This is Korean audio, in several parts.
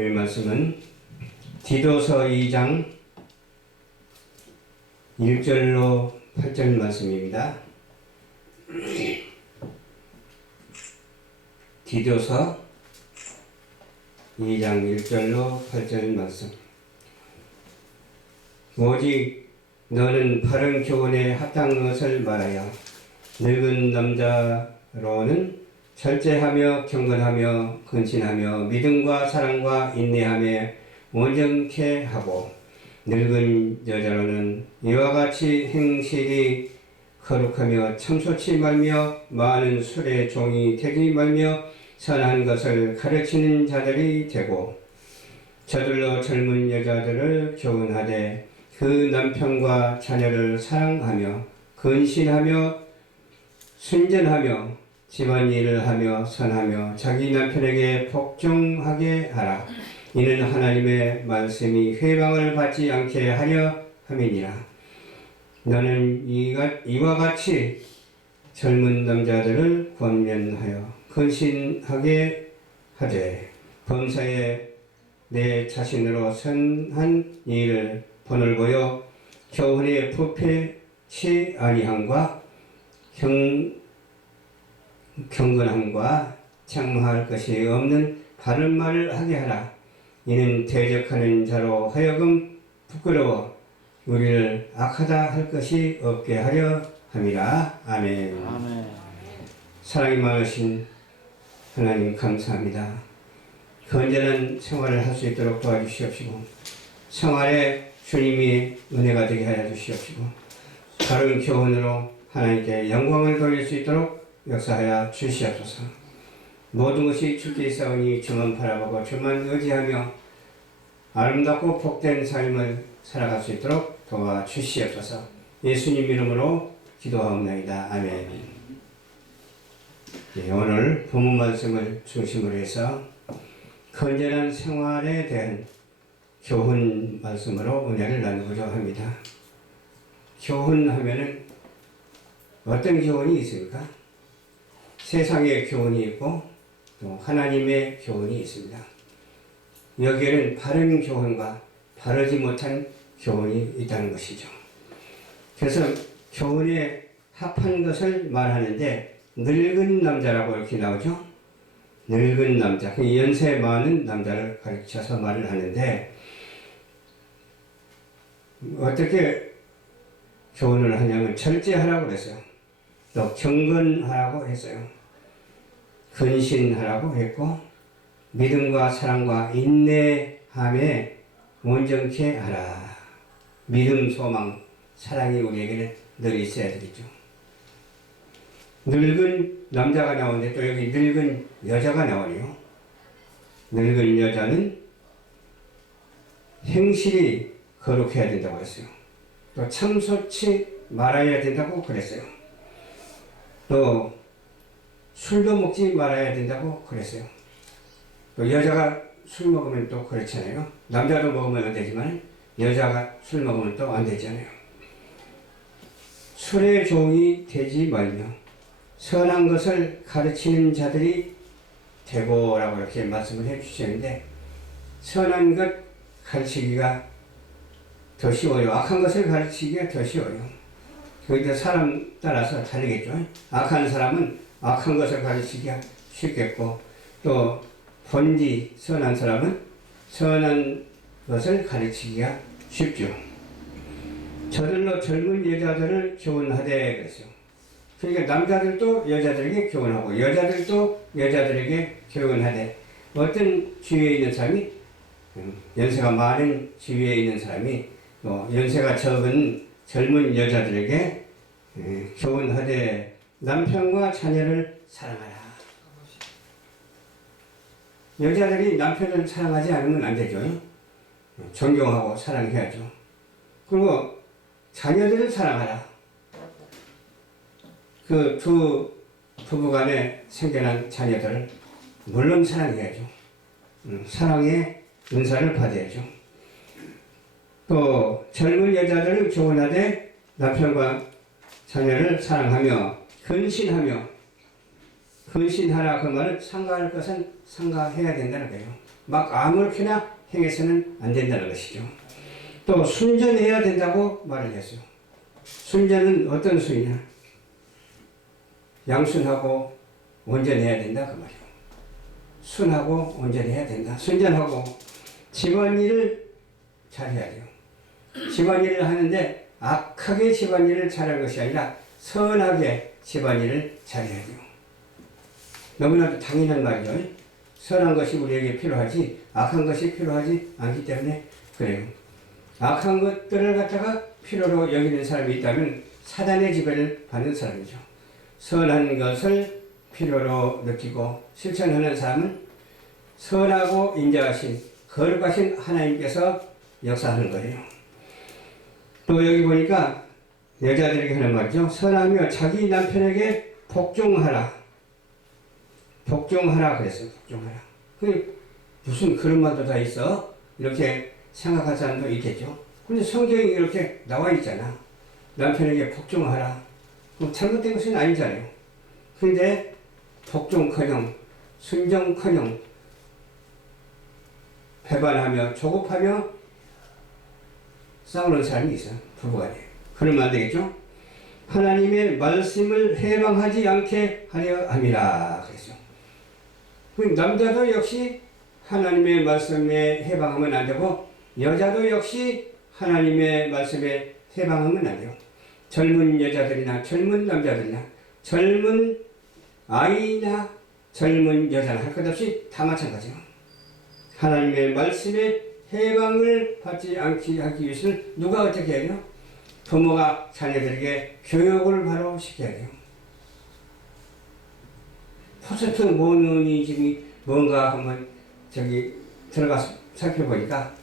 오늘 말씀은 디도서 2장 1절로 8절 말씀입니다. 디도서 2장 1절로 8절 말씀. 오직 너는 바른 교훈에 합당한 것을 말하여 늙은 남자로는 절제하며 경건하며 근신하며 믿음과 사랑과 인내하며 온전케 하고 늙은 여자로는 이와 같이 행실이 거룩하며 참소치 말며 많은 술의 종이 되지 말며 선한 것을 가르치는 자들이 되고 저들로 젊은 여자들을 교훈하되 그 남편과 자녀를 사랑하며 근신하며 순전하며 집안일을 하며 선하며 자기 남편에게 복종하게 하라. 이는 하나님의 말씀이 회방을 받지 않게 하려 함이니라. 너는 이와 같이 젊은 남자들을 권면하여 근신하게 하되 범사에 내 자신으로 선한 일을 본을 보여 교훈에 부패치 아니함과 경건함과 장마할 것이 없는 바른 말을 하게 하라. 이는 대적하는 자로 하여금 부끄러워 우리를 악하다 할 것이 없게 하려 함이라. 아멘. 아멘. 사랑이 많으신 하나님 감사합니다. 건전한 생활을 할 수 있도록 도와주시옵시고 생활에 주님이 은혜가 되게 하여 주시옵시고 바른 교훈으로 하나님께 영광을 돌릴 수 있도록 역사하여 주시옵소서. 모든 것이 주께 있사오니 주만 바라보고 주만 의지하며 아름답고 복된 삶을 살아갈 수 있도록 도와주시옵소서. 예수님 이름으로 기도하옵나이다. 아멘. 네, 오늘 본문 말씀을 중심으로 해서 건전한 생활에 대한 교훈 말씀으로 은혜를 나누고자 합니다. 교훈하면은 어떤 교훈이 있습니까? 세상의 교훈이 있고 또 하나님의 교훈이 있습니다. 여기에는 바른 교훈과 바르지 못한 교훈이 있다는 것이죠. 그래서 교훈에 합한 것을 말하는데 늙은 남자라고 이렇게 나오죠. 늙은 남자, 연세 많은 남자를 가르쳐서 말을 하는데 어떻게 교훈을 하냐면 절제하라고 그랬어요. 또 경건하라고 했어요. 근신하라고 했고 믿음과 사랑과 인내함에 온전케 하라. 믿음, 소망, 사랑이 우리에게는 늘 있어야 되겠죠. 늙은 남자가 나오는데 또 여기 늙은 여자가 나오네요. 늙은 여자는 행실이 거룩해야 된다고 했어요. 또 참소치 말아야 된다고 그랬어요. 또 술도 먹지 말아야 된다고 그랬어요. 또 여자가 술 먹으면 또 그렇잖아요. 남자도 먹으면 안 되지만 여자가 술 먹으면 또 안 되잖아요. 술의 종이 되지 말며 선한 것을 가르치는 자들이 되고라고 이렇게 말씀을 해 주셨는데 선한 것 가르치기가 더 쉬워요. 악한 것을 가르치기가 더 쉬워요. 그러니까 사람 따라서 다르겠죠. 악한 사람은 악한 것을 가르치기가 쉽겠고 또 본디 선한 사람은 선한 것을 가르치기가 쉽죠. 저들로 젊은 여자들을 교훈하되 그랬어요. 그러니까 남자들도 여자들에게 교훈하고 여자들도 여자들에게 교훈하되 어떤 지위에 있는 사람이 연세가 많은 지위에 있는 사람이 또 연세가 적은 젊은 여자들에게 교훈하되 남편과 자녀를 사랑하라. 여자들이 남편을 사랑하지 않으면 안 되죠. 존경하고 사랑해야죠. 그리고 자녀들을 사랑하라. 그 두 부부간에 생겨난 자녀들을 물론 사랑해야죠. 사랑의 은사를 받아야죠. 또 젊은 여자들을 교훈하되 남편과 자녀를 사랑하며 근신하라. 그 말은 상가할 것은 상가해야 된다는 거예요. 막 아무렇게나 행해서는 안 된다는 것이죠. 또 순전해야 된다고 말을 했어요. 순전은 어떤 순이냐? 양순하고 온전해야 된다 그 말이에요. 순하고 온전해야 된다. 순전하고 집안일을 잘해야 돼요. 집안일을 하는데 악하게 집안일을 잘하는 것이 아니라 선하게 집안일을 잘해야 돼요. 너무나도 당연한 말이죠. 선한 것이 우리에게 필요하지 악한 것이 필요하지 않기 때문에 그래요. 악한 것들을 갖다가 필요로 여기는 사람이 있다면 사단의 지배를 받는 사람이죠. 선한 것을 필요로 느끼고 실천하는 사람은 선하고 인자하신 거룩하신 하나님께서 역사하는 거예요. 또 여기 보니까 여자들에게 하는 말이죠. 선하며 자기 남편에게 복종하라. 복종하라 그랬어요. 복종하라. 무슨 그런 말도 다 있어? 이렇게 생각할 사람도 있겠죠. 근데 성경이 이렇게 나와 있잖아. 남편에게 복종하라. 뭐 잘못된 것은 아니잖아요. 그런데 복종커녕 순종커녕 배반하며 조급하며 싸우는 사람이 있어요. 부부간에. 그러면 안 되겠죠? 하나님의 말씀을 해방하지 않게 하려 함이라 그랬죠. 남자도 역시 하나님의 말씀에 해방하면 안 되고 여자도 역시 하나님의 말씀에 해방하면 안 돼요. 젊은 여자들이나 젊은 남자들이나 젊은 아이나 젊은 여자나 할 것 없이 다 마찬가지예요. 하나님의 말씀에 해방을 받지 않게 하기 위해서는 누가 어떻게 해야 돼요? 부모가 자녀들에게 교육을 바로 시켜야 돼요. 포스트 모노니즘이 뭔가 한번 들어가서 살펴보니까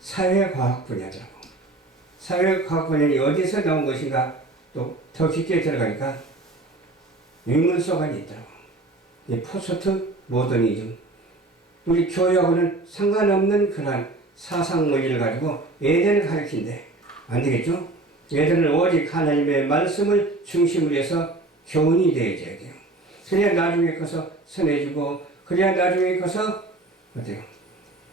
사회과학 분야더라고. 사회과학 분야이 어디서 나온 것인가 또 더 깊게 들어가니까 유문석 안에 있더라고. 이 포스트 모더니즘. 우리 교육하고는 상관없는 그러한 사상문의를 가지고 애들을 가르친대. 안 되겠죠? 애들은 오직 하나님의 말씀을 중심으로 해서 교훈이 되어져야 돼요. 그래야 나중에 커서 선해지고, 그래야 나중에 커서, 어때요?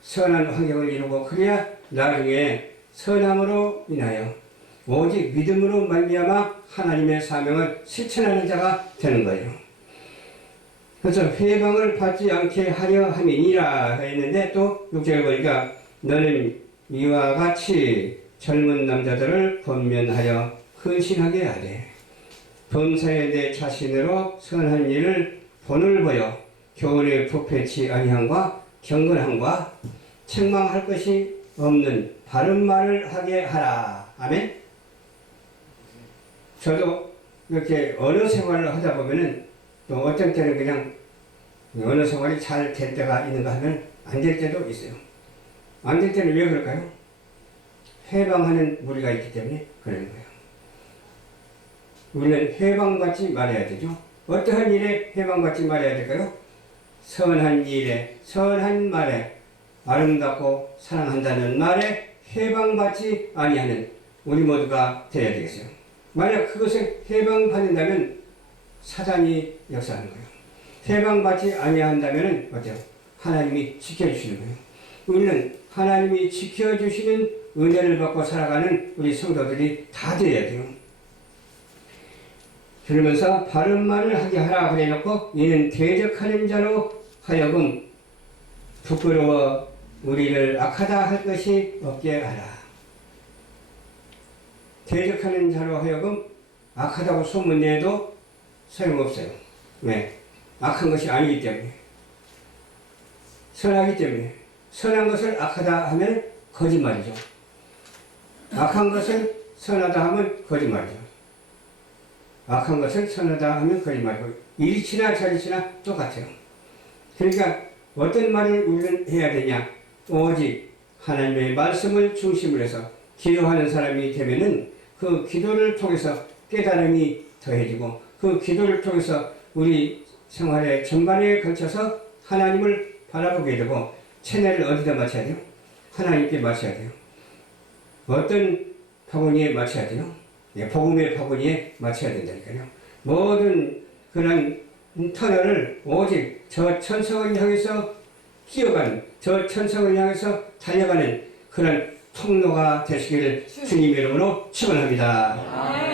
선한 환경을 이루고, 그래야 나중에 선함으로 인하여 오직 믿음으로 말미암아 하나님의 사명을 실천하는 자가 되는 거예요. 그래서 회방을 받지 않게 하려 함이니라 했는데 또 6절에 보니까 너는 이와 같이 젊은 남자들을 권면하여 헌신하게 하되 범사에 내 자신으로 선한 일을 본을 보여 교훈에 부패치 아니함과 경건함과 책망할 것이 없는 바른 말을 하게 하라. 아멘. 저도 이렇게 언어 생활을 하다 보면은 또 어떤 때는 그냥 언어 생활이 잘 될 때가 있는가 하면 안 될 때도 있어요. 안 될 때는 왜 그럴까요? 해방하는 무리가 있기 때문에 그러는 거예요. 우리는 해방받지 말아야 되죠. 어떠한 일에 해방받지 말아야 될까요? 선한 일에, 선한 말에, 아름답고 사랑한다는 말에 해방받지 아니하는 우리 모두가 되어야 되겠어요. 만약 그것을 해방받는다면 사단이 역사하는 거예요. 해방받지 아니한다면 어때요? 하나님이 지켜주시는 거예요. 우리는 하나님이 지켜주시는 은혜를 받고 살아가는 우리 성도들이 다 되어야 돼요. 그러면서 바른 말을 하게 하라 그래놓고 이는 대적하는 자로 하여금 부끄러워 우리를 악하다 할 것이 없게 하라. 대적하는 자로 하여금 악하다고 소문내도 소용없어요. 왜? 악한 것이 아니기 때문에. 선하기 때문에. 선한 것을 악하다 하면 거짓말이죠. 악한 것을 선하다 하면 거짓말이죠. 악한 것을 선하다 하면 거짓말이고 이리치나 저리치나 똑같아요. 그러니까 어떤 말을 우리는 해야 되냐? 오직 하나님의 말씀을 중심으로 해서 기도하는 사람이 되면은 그 기도를 통해서 깨달음이 더해지고 그 기도를 통해서 우리 생활의 전반에 걸쳐서 하나님을 바라보게 되고 체내를 어디다 맞춰야 돼요? 하나님께 맞춰야 돼요. 어떤 바구니에 맞춰야 돼요? 예, 복음의 바구니에 맞춰야 된다니까요. 모든 그런 터널을 오직 저 천성을 향해서 뛰어가는 저 천성을 향해서 달려가는 그런 통로가 되시기를 주님 이름으로 축원합니다.